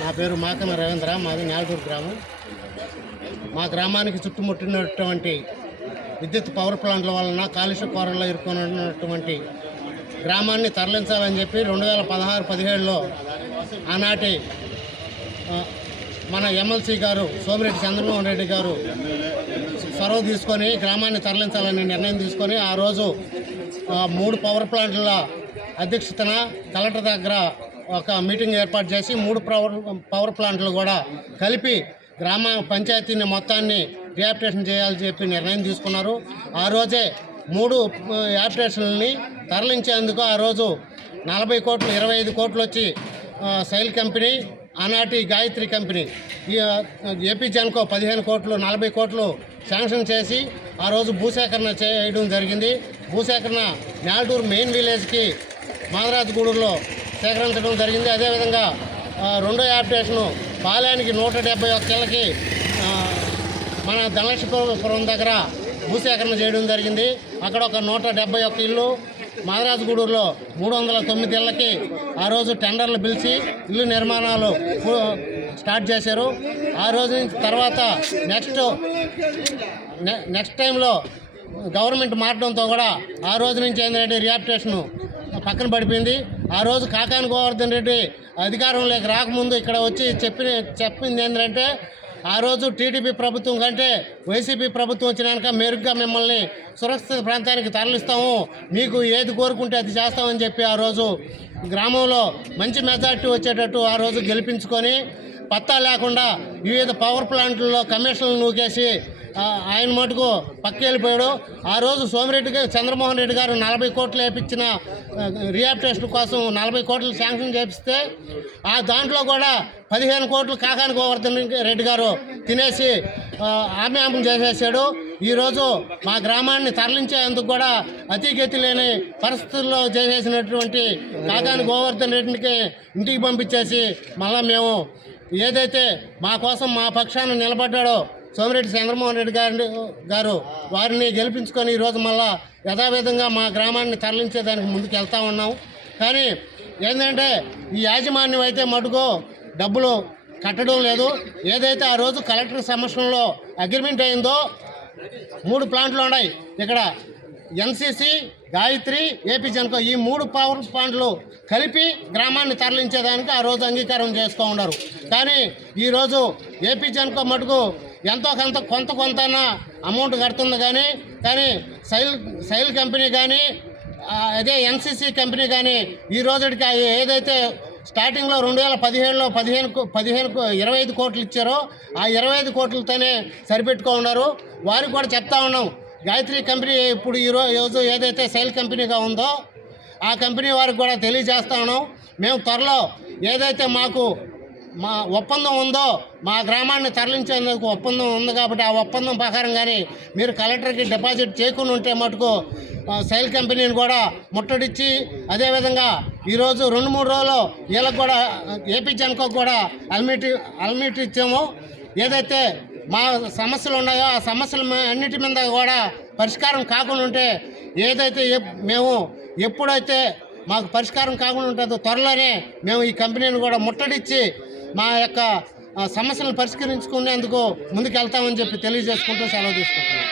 నా పేరు మాకన రవీంద్ర, మాది నేలటూరు గ్రామం. మా గ్రామానికి చుట్టుముట్టినటువంటి విద్యుత్ పవర్ ప్లాంట్ల వలన కాలుష్య కోరల్లో ఇరుక్కున్నటువంటి గ్రామాన్ని తరలించాలని చెప్పి 2016-17లో ఆనాటి మన ఎమ్మెల్సీ గారు సోమిరెడ్డి చంద్రమోహన్ రెడ్డి గారు చొరవ తీసుకొని గ్రామాన్ని తరలించాలని నిర్ణయం తీసుకొని ఆ రోజు 3 పవర్ ప్లాంట్ల అధ్యక్షతన కలెక్టర్ దగ్గర ఒక మీటింగ్ ఏర్పాటు చేసి 3 పవర్ ప్లాంట్లు కూడా కలిపి గ్రామ పంచాయతీని మొత్తాన్ని రియాప్టేషన్ చేయాలని చెప్పి నిర్ణయం తీసుకున్నారు. ఆ రోజే 3 యాప్టేషన్లని తరలించేందుకు ఆ రోజు 40 కోట్లు 25 కోట్లు వచ్చి సైల్ కంపెనీ, ఆనాటి గాయత్రి కంపెనీ, ఏపీ జెన్కో 15 కోట్లు 40 కోట్లు శాంక్షన్ చేసి ఆ రోజు భూసేకరణ చేయడం జరిగింది. భూసేకరణ నేలటూరు మెయిన్ విలేజ్కి మాదరాజగూడూరులో సేకరించడం జరిగింది. అదేవిధంగా రెండో యాప్టేషను పాలయానికి 171 ఇళ్ళకి మన ధనలక్ష్మీపురం దగ్గర భూసేకరణ చేయడం జరిగింది. అక్కడ ఒక 171 ఇళ్ళు, మాదరాజగూడూరులో 309 ఇళ్ళకి ఆ రోజు టెండర్లు పిలిచి ఇల్లు నిర్మాణాలు స్టార్ట్ చేశారు. ఆ రోజు నుంచి తర్వాత నెక్స్ట్ టైంలో గవర్నమెంట్ మారడంతో కూడా ఆ రోజు నుంచి ఏంటంటే రియాప్టేషన్ పక్కన పడిపోయింది. ఆ రోజు కాకాని గోవర్ధన్ రెడ్డి అధికారంలోకి రాకముందు ఇక్కడ వచ్చి చెప్పింది ఏంటంటే ఆ రోజు టీడీపీ ప్రభుత్వం కంటే వైసీపీ ప్రభుత్వం వచ్చినాక మెరుగ్గా మిమ్మల్ని సురక్షిత ప్రాంతానికి తరలిస్తాము, మీకు ఏది కోరుకుంటే అది చేస్తామని చెప్పి ఆ రోజు గ్రామంలో మంచి మెజార్టీ వచ్చేటట్టు ఆ రోజు గెలిపించుకొని పత్తా లేకుండా వివిధ పవర్ ప్లాంట్లలో కమిషన్లు నూకేసి ఆయన మటుకు పక్క వెళ్ళిపోయాడు. ఆ రోజు చంద్రమోహన్ రెడ్డి గారు 40 కోట్లు వేయించిన రియాప్టేషన్ కోసం 40 కోట్లు శాంక్షన్ చేపిస్తే ఆ దాంట్లో కూడా 15 కోట్లు కాకాని గోవర్ధన్ రెడ్డి గారు తినేసి ఆమ్యామం చేసేసాడు. ఈరోజు మా గ్రామాన్ని తరలించేందుకు కూడా అతిగతి లేని పరిస్థితుల్లో చేసేసినటువంటి కాకాని గోవర్ధన్ రెడ్డికి ఇంటికి పంపించేసి మళ్ళీ మేము ఏదైతే మా కోసం మా పక్షాన నిలబడ్డాడో సోమిరెడ్డి చంద్రమోహన్ రెడ్డి గారు వారిని గెలిపించుకొని ఈరోజు మళ్ళా యథావిధంగా మా గ్రామాన్ని తరలించేదానికి ముందుకు వెళ్తూ ఉన్నాం. కానీ ఏంటంటే ఈ యాజమాన్యం అయితే మటుకు డబ్బులు కట్టడం లేదు. ఏదైతే ఆ రోజు కలెక్టర్ సమక్షంలో అగ్రిమెంట్ అయిందో 3 ప్లాంట్లు ఉన్నాయి ఇక్కడ, ఎన్సీసీ, గాయత్రి, ఏపీ జెన్కో, ఈ 3 పవర్ ప్లాంట్లు కలిపి గ్రామాన్ని తరలించేదానికి ఆ రోజు అంగీకారం చేసుకో ఉన్నారు. కానీ ఈరోజు ఏపీ జెన్కో మటుకు ఎంతో కొంత అమౌంట్ కడుతుంది. కానీ సైల్ కంపెనీ కానీ అదే ఎన్సీసీ కంపెనీ కానీ ఈ రోజుకి ఏదైతే స్టార్టింగ్లో 2017లో 25 కోట్లు ఇచ్చారో ఆ 25 కోట్లతోనే సరిపెట్టుకో ఉన్నారు. వారికి కూడా చెప్తా ఉన్నాం, గాయత్రి కంపెనీ ఇప్పుడు ఈరోజు ఏదైతే సైల్ కంపెనీగా ఉందో ఆ కంపెనీ వారికి కూడా తెలియజేస్తా ఉన్నాం, మేము త్వరలో ఏదైతే మా ఒప్పందం ఉందో మా గ్రామాన్ని తరలించేందుకు ఒప్పందం ఉంది కాబట్టి ఆ ఒప్పందం ప్రకారంగానే మీరు కలెక్టర్కి డిపాజిట్ చేయకుండా ఉంటే మటుకు సైల్ కంపెనీని కూడా ముట్టడిచ్చి అదేవిధంగా ఈరోజు 2-3 రోజుల్లో వీళ్ళకి కూడా ఏపీ జెన్కో కూడా అల్మిట్ ఇచ్చాము. ఏదైతే మా సమస్యలు ఉన్నాయో ఆ సమస్యల అన్నిటి మీద కూడా పరిష్కారం కాకుండా ఉంటే ఏదైతే మేము ఎప్పుడైతే మాకు పరిష్కారం కాకుండా ఉంటుందో త్వరలోనే మేము ఈ కంపెనీని కూడా ముట్టడిచ్చి మా యొక్క సమస్యలను పరిష్కరించుకునేందుకు ముందుకు వెళ్తామని చెప్పి తెలియజేసుకుంటూ సెలవు తీసుకుంటున్నాం.